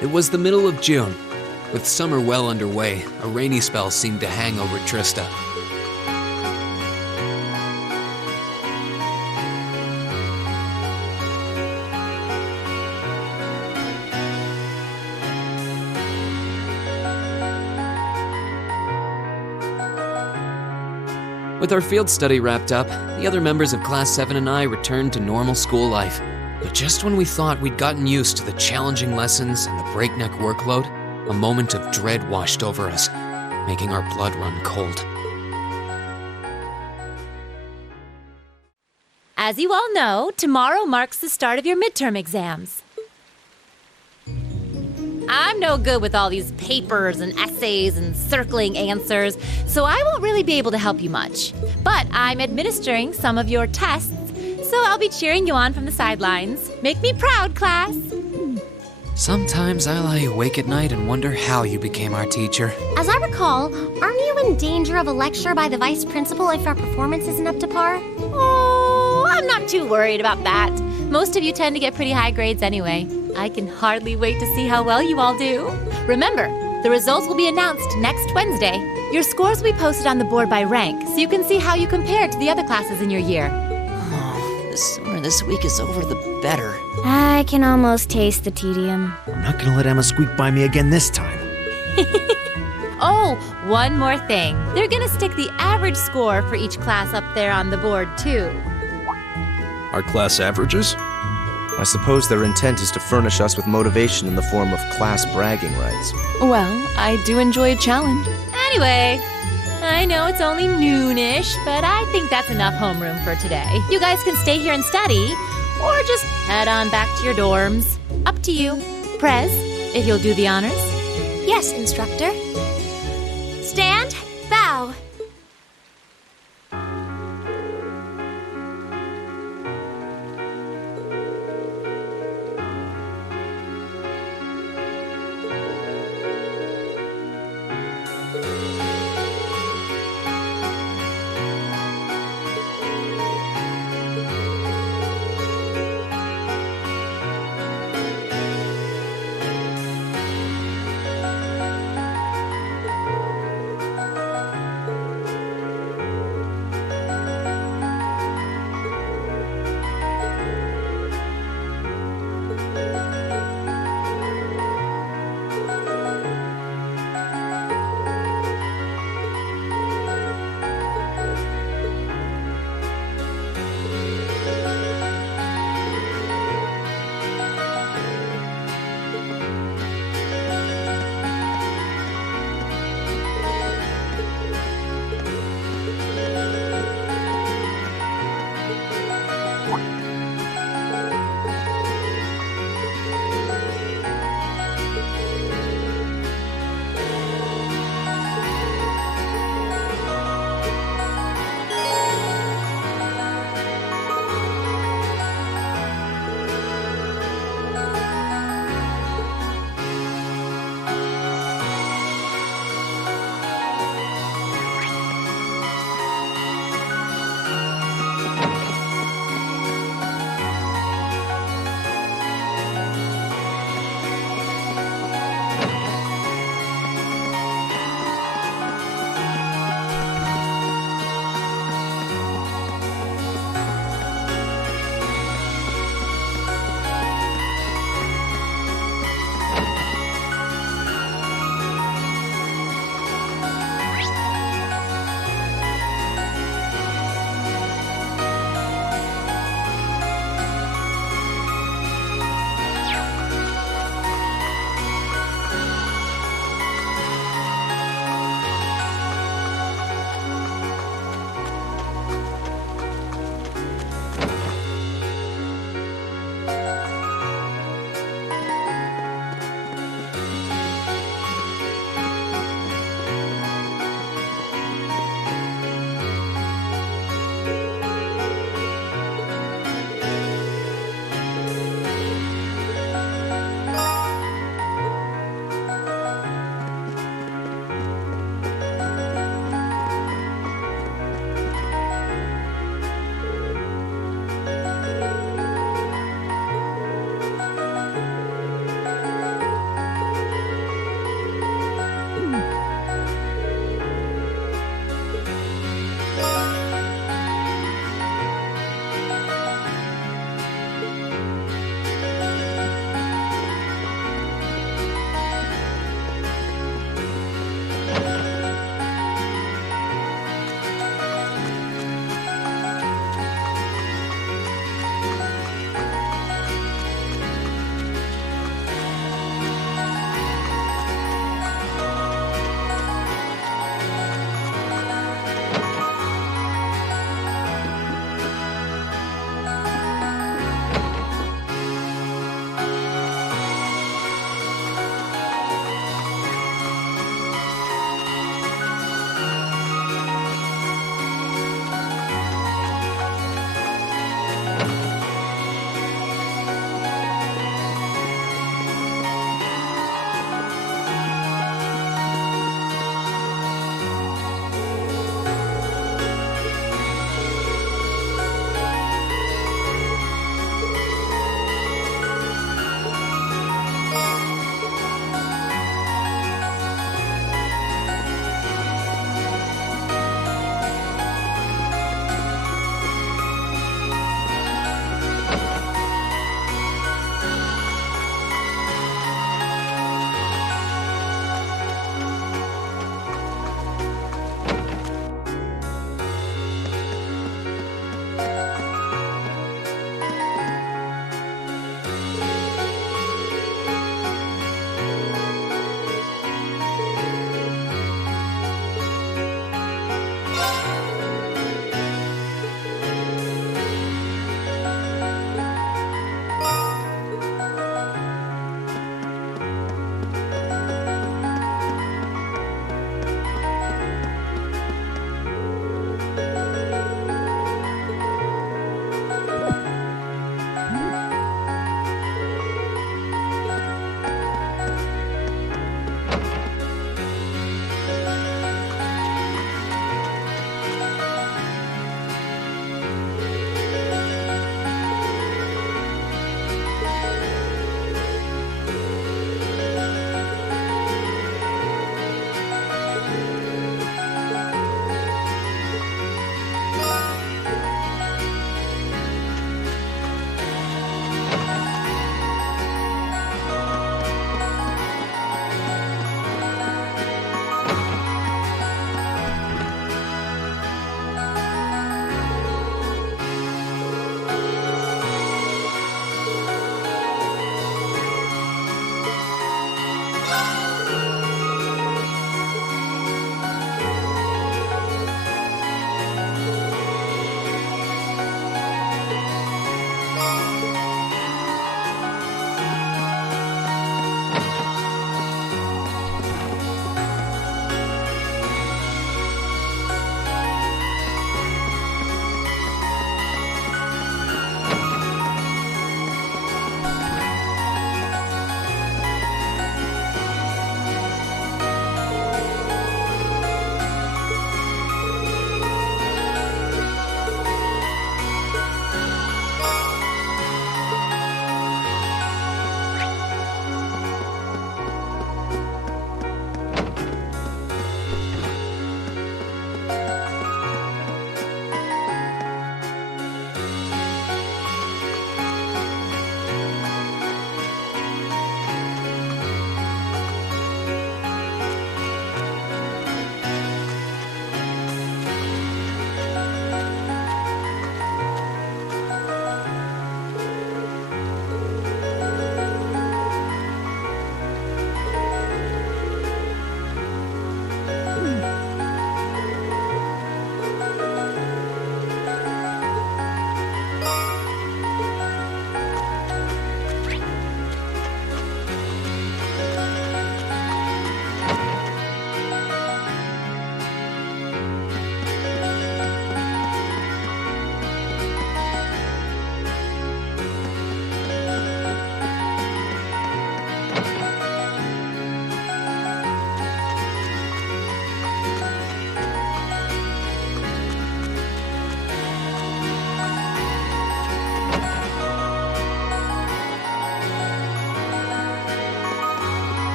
It was the middle of June. With summer well underway, a rainy spell seemed to hang over Trista. With our field study wrapped up, the other members of Class 7 and I returned to normal school life. But just when we thought we'd gotten used to the challenging lessons and the breakneck workload, a moment of dread washed over us, making our blood run cold. As you all know, tomorrow marks the start of your midterm exams. I'm no good with all these papers and essays and circling answers, so I won't really be able to help you much. But I'm administering some of your tests, so I'll be cheering you on from the sidelines. Make me proud, class! Sometimes I lie awake at night and wonder how you became our teacher. As I recall, aren't you in danger of a lecture by the vice principal if our performance isn't up to par? Oh, I'm not too worried about that. Most of you tend to get pretty high grades anyway. I can hardly wait to see how well you all do. Remember, the results will be announced next Wednesday. Your scores will be posted on the board by rank, so you can see how you compare to the other classes in your year. Oh, the sooner this week is over, the better. I can almost taste the tedium. I'm not gonna let Emma squeak by me again this time. Oh, one more thing. They're gonna stick the average score for each class up there on the board, too. Our class averages? I suppose their intent is to furnish us with motivation in the form of class bragging rights. Well, I do enjoy a challenge. Anyway, I know it's only noonish, but I think that's enough homeroom for today. You guys can stay here and study, or just head on back to your dorms. Up to you. Prez, if you'll do the honors. Yes, instructor. Stand, bow.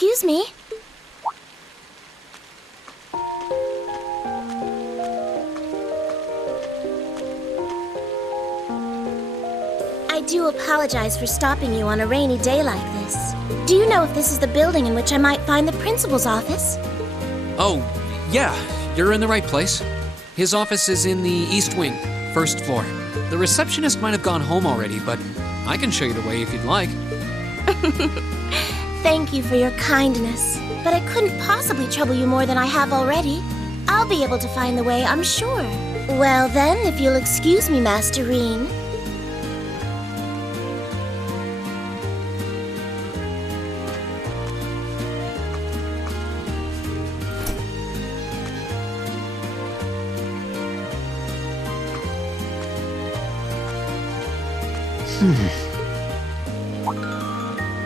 Excuse me. I do apologize for stopping you on a rainy day like this. Do you know if this is the building in which I might find the principal's office? Oh, yeah, you're in the right place. His office is in the East Wing, first floor. The receptionist might have gone home already, but I can show you the way if you'd like. Thank you for your kindness, but I couldn't possibly trouble you more than I have already. I'll be able to find the way, I'm sure. Well then, if you'll excuse me, Master Reen.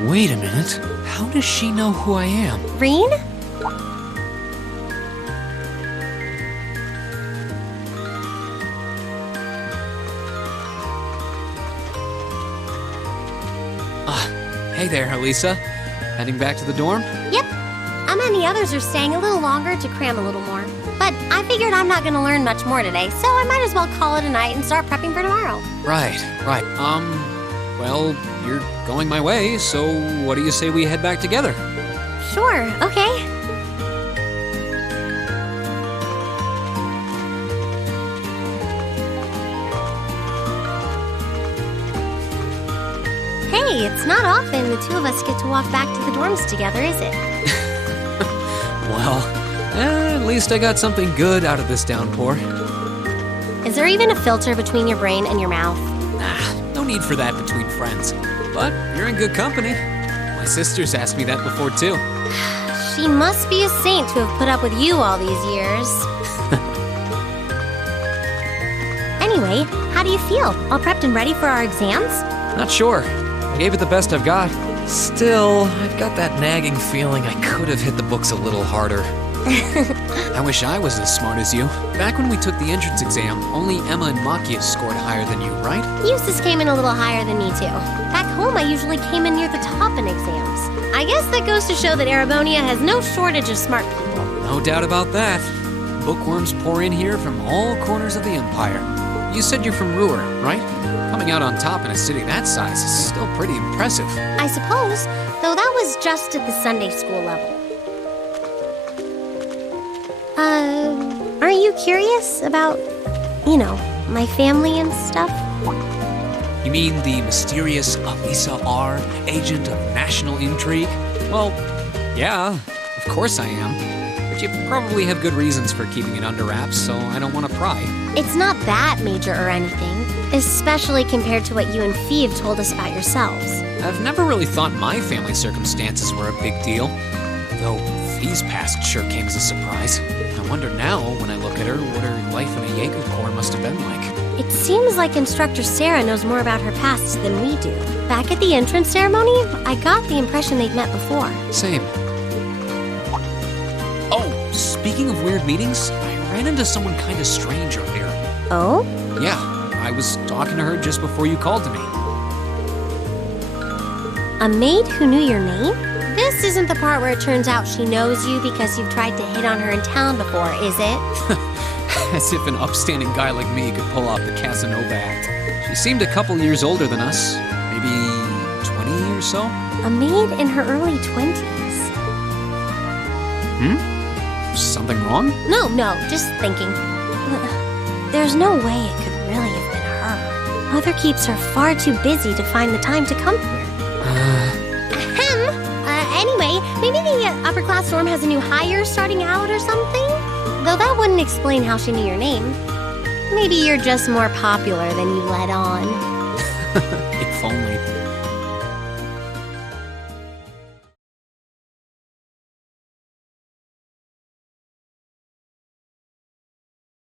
Wait a minute. How does she know who I am? Reen? Hey there, Elisa. Heading back to the dorm? Yep. And the others are staying a little longer to cram a little more. But I figured I'm not going to learn much more today, so I might as well call it a night and start prepping for tomorrow. Right. Well, you're going my way, so what do you say we head back together? Sure, okay. Hey, it's not often the two of us get to walk back to the dorms together, is it? Well, at least I got something good out of this downpour. Is there even a filter between your brain and your mouth? No need for that between friends. But you're in good company. My sister's asked me that before, too. She must be a saint to have put up with you all these years. Anyway, how do you feel? All prepped and ready for our exams? Not sure. I gave it the best I've got. Still, I've got that nagging feeling I could have hit the books a little harder. I wish I was as smart as you. Back when we took the entrance exam, only Emma and Makia scored higher than you, right? Eustace came in a little higher than me, too. Back home, I usually came in near the top in exams. I guess that goes to show that Erebonia has no shortage of smart people. No doubt about that. Bookworms pour in here from all corners of the Empire. You said you're from Ruhr, right? Coming out on top in a city that size is still pretty impressive. I suppose, though that was just at the Sunday school level. Aren't you curious about, my family and stuff? You mean the mysterious Elisa R., agent of national intrigue? Well, yeah, of course I am. But you probably have good reasons for keeping it under wraps, so I don't want to pry. It's not that major or anything, especially compared to what you and Phoebe told us about yourselves. I've never really thought my family circumstances were a big deal, though Phoebe's past sure came as a surprise. I wonder now, when I look at her, what her life in a Jaeger Corps must have been like. It seems like Instructor Sarah knows more about her past than we do. Back at the entrance ceremony, I got the impression they'd met before. Same. Oh, speaking of weird meetings, I ran into someone kind of strange earlier. Oh? Yeah, I was talking to her just before you called to me. A maid who knew your name? This isn't the part where it turns out she knows you because you've tried to hit on her in town before, is it? As if an upstanding guy like me could pull off the Casanova act. She seemed a couple years older than us, maybe 20 or so. A maid in her early 20s. Something wrong? No, just thinking. There's no way it could really have been her. Mother keeps her far too busy to find the time to come here. Anyway, maybe the upper class dorm has a new hire starting out or something? Though that wouldn't explain how she knew your name. Maybe you're just more popular than you let on. If only.